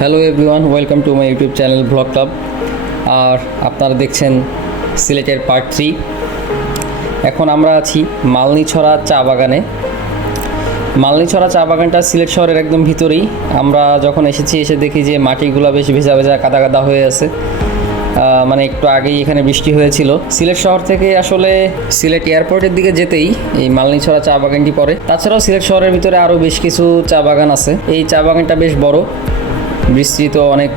Hello everyone welcome to my YouTube channel blog club আর আপনারা দেখছেন সিলেটের পার্ট থ্রি এখন আমরা আছি মালনিছড়া চা বাগানে। মালনিছড়া চা বাগানটা সিলেট শহরের একদম ভিতরেই। আমরা যখন এসেছি, এসে দেখি যে মাটিগুলো বেশ ভেজা ভেজা, কাদা কাদা হয়ে আছে। মানে একটু আগেই এখানে বৃষ্টি হয়েছিল। সিলেট শহর থেকে আসলে সিলেট এয়ারপোর্টের দিকে যেতেই এই মালনিছড়া চা বাগানটি পড়ে। তাছাড়াও সিলেট শহরের ভিতরে আরও বেশ কিছু চা বাগান আছে। এই চা বাগানটা বেশ বড়। বিস্তৃত অনেক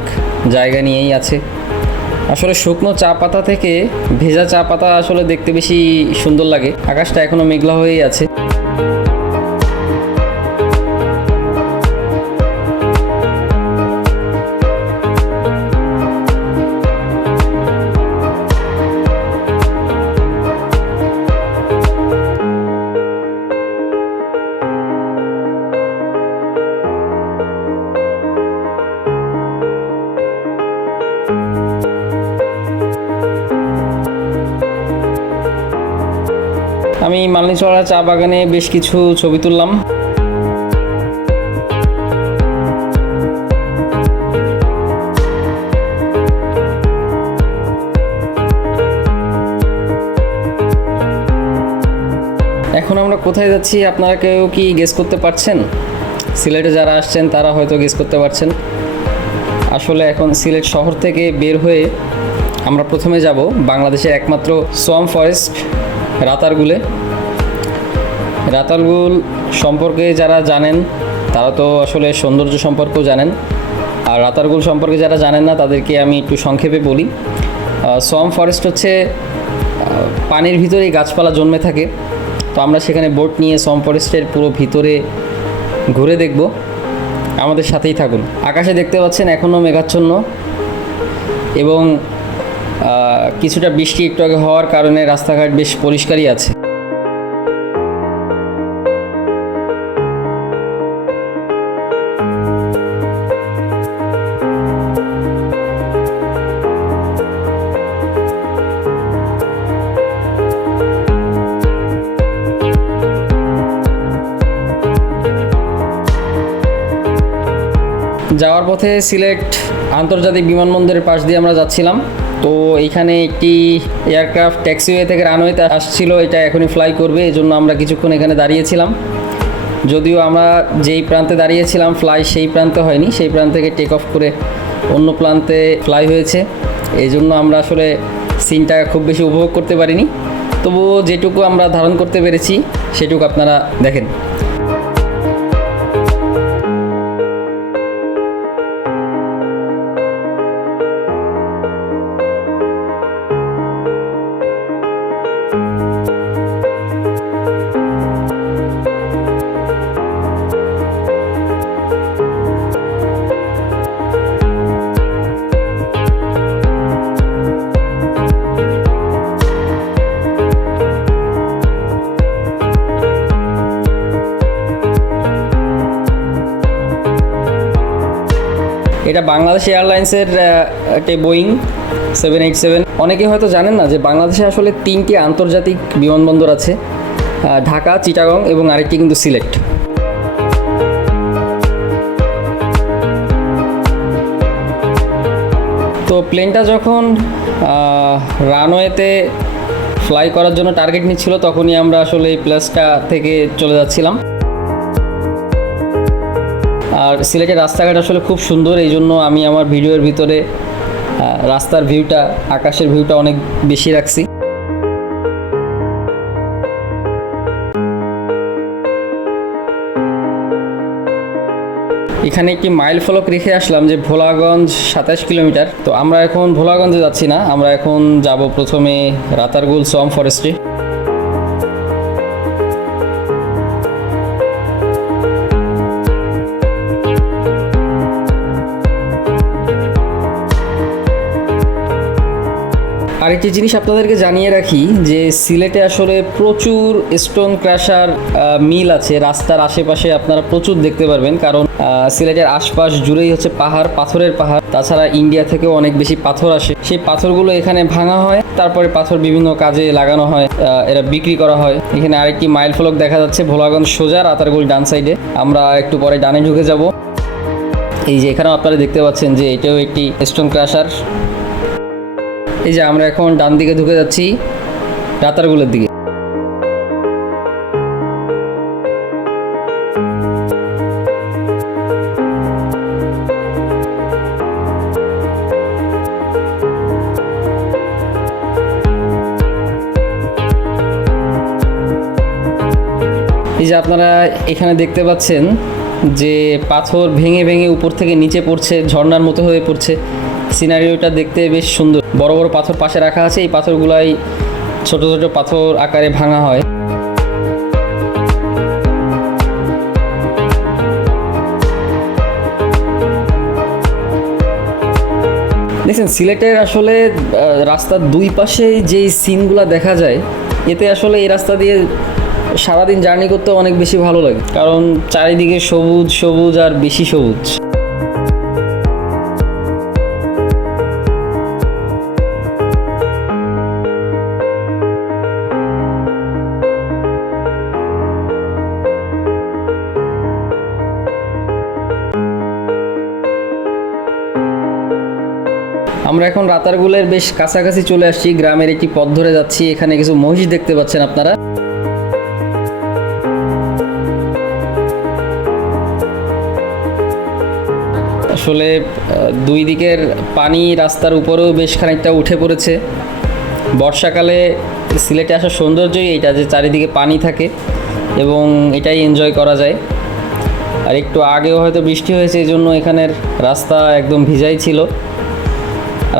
জায়গা নিয়েই আছে। আসলে শুকনো চা পাতা থেকে ভেজা চা পাতা আসলে দেখতে বেশি সুন্দর লাগে। আকাশটা এখনও মেঘলা হয়েই আছে। আমি চা বাগানে বেশ কিছু ছবি তুললাম। এখন আমরা কোথায় যাচ্ছি, আপনারা কেউ কি গেস করতে পারছেন? সিলেটে যারা আসছেন, তারা হয়তো গেস করতে পারছেন। আসলে এখন সিলেট শহর থেকে বের হয়ে আমরা প্রথমে যাব বাংলাদেশের একমাত্র সোয়াম ফরেস্ট রাতারগুলে। রাতারগুল সম্পর্কে যারা জানেন, তারা তো আসলে সৌন্দর্য সম্পর্কেও জানেন। আর রাতারগুল সম্পর্কে যারা জানেন না, তাদেরকে আমি একটু সংক্ষেপে বলি। সোয়াম ফরেস্ট হচ্ছে পানির ভিতরেই গাছপালা জন্মে থাকে। তো আমরা সেখানে বোট নিয়ে সোয়াম ফরেস্টের পুরো ভিতরে ঘুরে দেখব। আমাদের সাথেই থাকুন। আকাশে দেখতে পাচ্ছেন এখনও মেঘাচ্ছন্ন এবং কিছুটা বৃষ্টি একটু আগে হওয়ার কারণে রাস্তাঘাট বেশ পরিষ্কারই আছে। যাওয়ার পথে সিলেট আন্তর্জাতিক বিমানবন্দরের পাশ দিয়ে আমরা যাচ্ছিলাম। তো এইখানে একটি এয়ারক্রাফট ট্যাক্সিওয়ে থেকে রানওয়েতে আসছিল, এটা এখনই ফ্লাই করবে এই জন্য আমরা কিছুক্ষণ এখানে দাঁড়িয়েছিলাম। যদিও আমরা যেই প্রান্তে দাঁড়িয়েছিলাম ফ্লাই সেই প্রান্তে হয়নি, সেই প্রান্ত থেকে টেক অফ করে অন্য প্রান্তে ফ্লাই হয়েছে। এই জন্য আমরা আসলে সিনটা খুব বেশি উপভোগ করতে পারিনি। তবুও যেটুকু আমরা ধারণ করতে পেরেছি, সেটুকু আপনারা দেখেন। এটা বাংলাদেশ এয়ারলাইন্সের একটি বোয়িং সেভেন এইট সেভেন। অনেকে হয়তো জানেন না যে বাংলাদেশে আসলে তিনটি আন্তর্জাতিক বিমানবন্দর আছে ঢাকা, চিটাগং এবং আরেকটি কিন্তু সিলেট তো প্লেনটা যখন রানওয়েতে ফ্লাই করার জন্য টার্গেট নিচ্ছিল, তখনই আমরা আসলে এই প্লেসটা থেকে চলে যাচ্ছিলাম। আর সিলেটের রাস্তাঘাট আসলে খুব সুন্দর, এই জন্য আমি আমার ভিডিওর ভিতরে রাস্তার ভিউটা আকাশের ভিউটা অনেক বেশি রাখছি। এখানে একটি মাইল ফলক রেখে আসলাম যে ভোলাগঞ্জ সাতাশ কিলোমিটার। তো আমরা এখন ভোলাগঞ্জে যাচ্ছি না, আমরা এখন যাব প্রথমে রাতারগুল, সোয়াম ফরেস্টে আরেকটি জিনিস আপনাদেরকে জানিয়ে রাখি যে সিলেটে আসলে প্রচুর স্টোন ক্রাশার মিল আছে। রাস্তার আশেপাশে আপনারা প্রচুর দেখতে পারবেন। কারণ সিলেটের আশপাশ জুড়েই হচ্ছে পাহাড়, পাথরের পাহাড়। তাছাড়া ইন্ডিয়া থেকেও অনেক বেশি পাথর আসে। সেই পাথরগুলো এখানে ভাঙা হয়। তারপরে পাথর বিভিন্ন কাজে লাগানো হয়। এরা বিক্রি করা হয়। এখানে আরেকটি মাইল ফলক দেখা যাচ্ছে। ভোলাগঞ্জ সোজা, রাতারগুল ডান সাইডে। আমরা একটু পরে ডানে ঢুকে যাব। এই যে এখানেও আপনারা দেখতে পাচ্ছেন যে এটাও একটি স্টোন ক্রাশার এই যে আমরা এখন ডান দিকে ঢুকে যাচ্ছি রাতারগুলোর দিকে। এই যে আপনারা এখানে দেখতে পাচ্ছেন যে পাথর ভেঙে ভেঙে উপর থেকে নিচে পড়ছে, ঝর্ণার মতো হয়ে পড়ছে। সিনারিওটা দেখতে বেশ সুন্দর। বড় বড় পাথর পাশে রাখা আছে, এই পাথরগুলাই ছোট ছোট পাথর আকারে ভাঙা হয়। দেখছেন, সিলেটের আসলে রাস্তার দুই পাশে যেই সিনগুলো দেখা যায়, এতে আসলে এই রাস্তা দিয়ে সারাদিন জার্নি করতে অনেক বেশি ভালো লাগে। কারণ চারিদিকে সবুজ সবুজ আর বেশি সবুজ। আমরা এখন রাতারগুলের বেশ কাছাকাছি চলে আসছি, গ্রামের একটি পথ ধরে যাচ্ছি। এখানে কিছু মহিষ দেখতে পাচ্ছেন আপনারা। আসলে দুই দিকের পানি রাস্তার উপরেও বেশ খানিকটা উঠে পড়েছে। বর্ষাকালে সিলেটে আসার সৌন্দর্যই এটা যে চারিদিকে পানি থাকে এবং এটাই এনজয় করা যায়। আর একটু আগেও হয়তো বৃষ্টি হয়েছে এই জন্য এখানের রাস্তা একদম ভিজাই ছিল।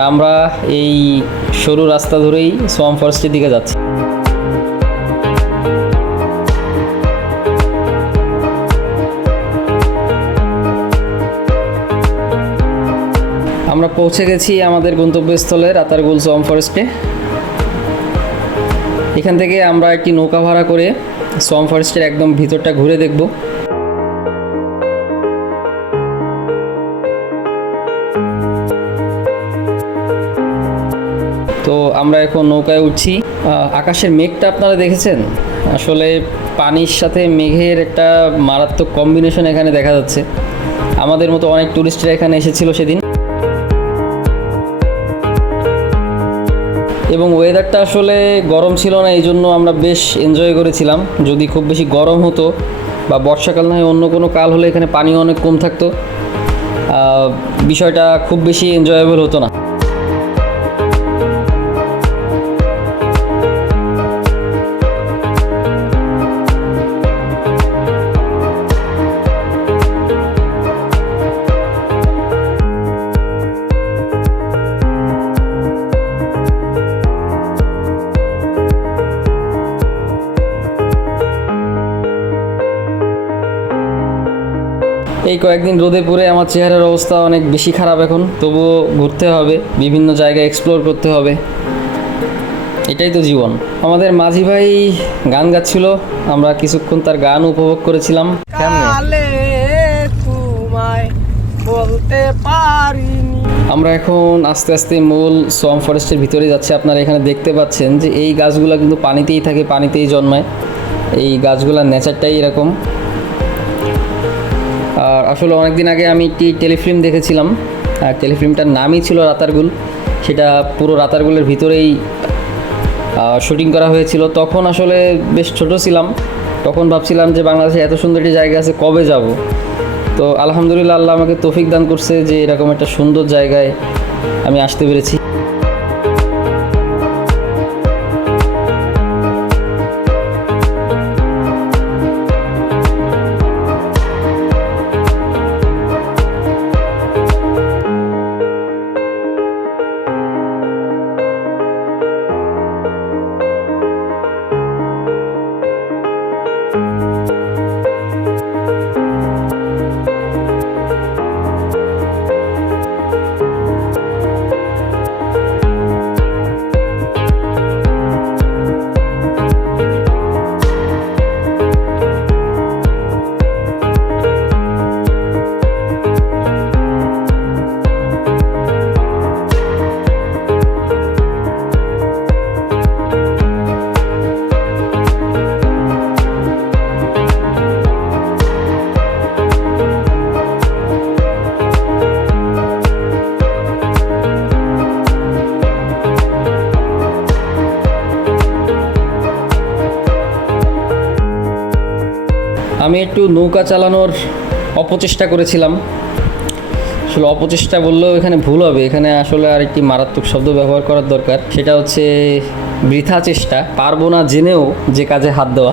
আমরা এই সরু রাস্তা ধরেই সোয়াম ফরেস্টের দিকে যাচ্ছি। আমরা পৌঁছে গেছি আমাদের গন্তব্যস্থলে রাতারগুল সোয়াম ফরেস্টে। এখান থেকে আমরা একটি নৌকা ভাড়া করে সোয়াম ফরেস্টের একদম ভিতরটা ঘুরে দেখব। আমরা এখন নৌকায় উঠছি। আকাশের মেঘটা আপনারা দেখেছেন? আসলে পানির সাথে মেঘের একটা মারাত্মক কম্বিনেশন এখানে দেখা যাচ্ছে। আমাদের মতো অনেক টুরিস্টরা এখানে এসেছিল সেদিন। এবং ওয়েদারটা আসলে গরম ছিল না, এই জন্য আমরা বেশ এনজয় করেছিলাম। যদি খুব বেশি গরম হতো বা বর্ষাকাল নয় অন্য কোনো কাল হলে এখানে পানি অনেক কম থাকতো। বিষয়টা খুব বেশি এনজয়েবল হতো না। এই কয়েকদিন রোদে পড়ে আমার চেহারার অবস্থা অনেক বেশি খারাপ এখন। তবুও ঘুরতে হবে বিভিন্ন জায়গায় এক্সপ্লোর করতে হবে। এটাই তো জীবন। আমাদের মাঝি ভাই গান গাচ্ছিল আমরা কিছুক্ষণ তার গান উপভোগ করেছিলাম। বলতে পারিনি। আমরা এখন আস্তে আস্তে মূল সোয়াম ফরেস্টের ভিতরে যাচ্ছি। আপনারা এখানে দেখতে পাচ্ছেন যে এই গাছগুলো কিন্তু পানিতেই থাকে পানিতেই জন্মায়। এই গাছগুলোর নেচারটাই এরকম। আর আসলে অনেক দিন আগে আমি একটি টেলিফিল্ম দেখেছিলাম। আর টেলিফিল্মটার নামই ছিল রাতারগুল। সেটা পুরো রাতারগুলের ভিতরেই শুটিং করা হয়েছিল। তখন আসলে বেশ ছোট ছিলাম। তখন ভাবছিলাম যে বাংলাদেশে এত সুন্দর একটি জায়গা আছে, কবে যাব? তো আলহামদুলিল্লাহ আল্লাহ আমাকে তৌফিক দান করছে যে এরকম একটা সুন্দর জায়গায় আমি আসতে পেরেছি। একটু নৌকা চালানোর অপচেষ্টা করেছিলাম। আসলে অপচেষ্টা বললেও এখানে ভুল হবে। এখানে আসলে আর একটি মারাত্মক শব্দ ব্যবহার করার দরকার। সেটা হচ্ছে বৃথা চেষ্টা। পারব না জেনেও যে কাজে হাত দেওয়া।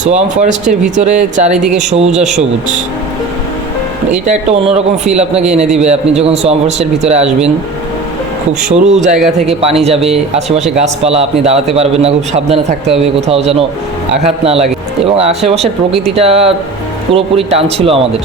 সোয়াম ফরেস্টের ভিতরে চারিদিকে সবুজ আর সবুজ। এটা একটা অন্যরকম ফিল আপনাকে এনে দিবে। আপনি যখন সোয়াম ফরেস্টের ভিতরে আসবেন, খুব সরু জায়গা থেকে পানি যাবে, আশেপাশে গাছপালা, আপনি দাঁড়াতে পারবেন না, খুব সাবধানে থাকতে হবে, কোথাও যেন আঘাত না লাগে। এবং আশেপাশের প্রকৃতিটা পুরোপুরি টান ছিল আমাদের।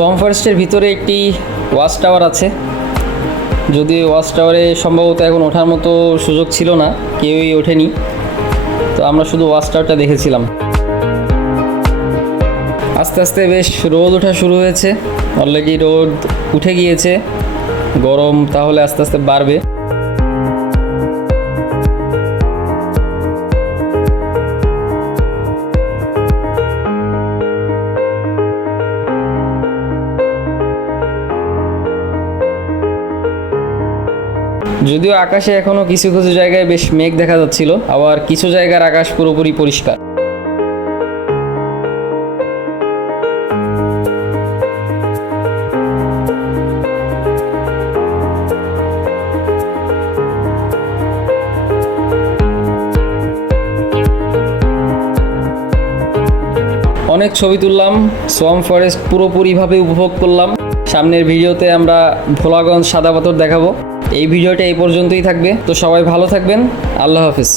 সোয়াম ফরেস্টের ভিতরে একটি ওয়াচ টাওয়ার আছে। যদি ওয়াচ টাওয়ারে সম্ভবত এখন ওঠার মতো সুযোগ ছিল না, কেউই ওঠেনি। তো আমরা শুধু ওয়াচ টাওয়ারটা দেখেছিলাম। আস্তে আস্তে বেশ রোদ ওঠা শুরু হয়েছে। অলরেডি রোদ উঠে গিয়েছে। গরম তাহলে আস্তে আস্তে বাড়বে। যদিও আকাশে এখনও কিছু কিছু জায়গায় বেশ মেঘ দেখা যাচ্ছিল, আবার কিছু জায়গার আকাশ পুরোপুরি পরিষ্কার। অনেক ছবি তুললাম, সোয়াম ফরেস্ট পুরোপুরিভাবে উপভোগ করলাম। সামনের ভিডিওতে আমরা ভোলাগঞ্জ সাদা পাথর দেখাবো। এই ভিডিওটা এই পর্যন্তই থাকবে। তো সবাই ভালো থাকবেন। আল্লাহ হাফিজ।